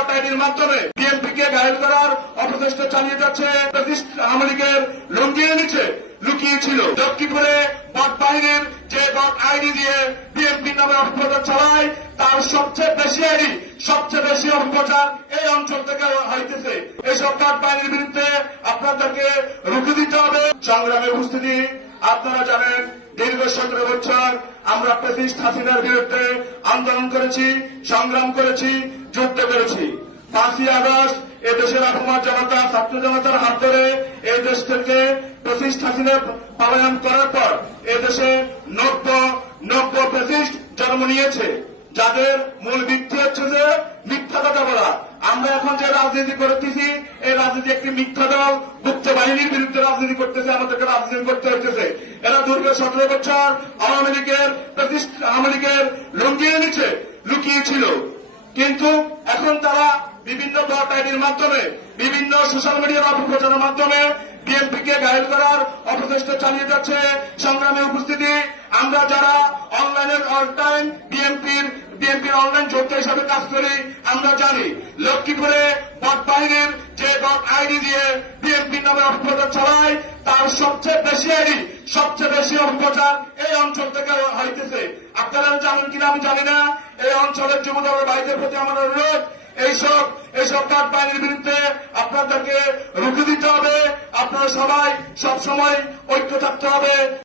বট আইডির মাধ্যমে বিএনপি কে ঘায়েল করার অপচেষ্টা চালিয়ে যাচ্ছে। আওয়ামী লীগের লুঙ্গির নিচে লুকিয়ে ছিল। লক্ষ্মীপুরে বট বাহিনীর যে বট আইডি দিয়ে বিএনপির নামে অপপ্রচার চালায় তার সবচেয়ে বেশি আইডি, সবচেয়ে বেশি অপপ্রচার এই অঞ্চল থেকে হইতেছে। এইসব বট বাহিনীর বিরুদ্ধে আপনাদেরকে রুখে দিতে হবে। সংগ্রামে উপস্থিতি, আপনারা জানেন দীর্ঘ 17 বছর আমরা ফ্যাসিস্ট হাসিনার বিরুদ্ধে আন্দোলন করেছি, সংগ্রাম করেছি, যুদ্ধ করেছি। 5ই আগস্ট এদেশের আপামর জনতা, ছাত্র জনতার হাত ধরে এই দেশ থেকে ফ্যাসিস্ট হাসিনা পলায়ন করার পর এদেশে নব্য ফ্যাসিস্ট জন্ম নিয়েছে, যাদের মূল ভিত্তি হচ্ছে যে মিথ্যা কথা বলা। আমরা এখন যে রাজনীতি করতেছি এই রাজনীতি একটি মিথ্যা দল গুপ্ত বাহিনীর বিরুদ্ধে রাজনীতি করতেছে, আমাদেরকে রাজনীতি করতে হইতেছে। এরা দীর্ঘ 17 বছর আওয়ামী লীগের লুঙ্গির নিচে লুকিয়ে ছিল, কিন্তু এখন তারা বিভিন্ন বট আইডির মাধ্যমে, বিভিন্ন সোশ্যাল মিডিয়ার অপপ্রচারের মাধ্যমে বিএনপি কে ঘায়েল করার অপচেষ্টা চালিয়ে যাচ্ছে। সংগ্রামে উপস্থিতি, আমরা যারা অনলাইনের অল টাইম বিএনপির অনলাইন যোদ্ধা হিসাবে কাজ করি, আমরা জানি লক্ষ্মীপুরে বট বাহিনীর যে বট আইডি দিয়ে বিএনপির নামে অপপ্রচার চালায় তার সবচেয়ে বেশি আইডি, সবচেয়ে বেশি অপপ্রচার এই অঞ্চল থেকে হইতেছে। আপনারা জানেন কিনা আমি জানি না। এই অঞ্চলের যুবদলের ভাইদের প্রতি আমার অনুরোধ, এইসব বট বাহিনীর বিরুদ্ধে আপনাদেরকে রুখে দিতে হবে। আপনারা সবাই সবসময় ঐক্য থাকতে হবে।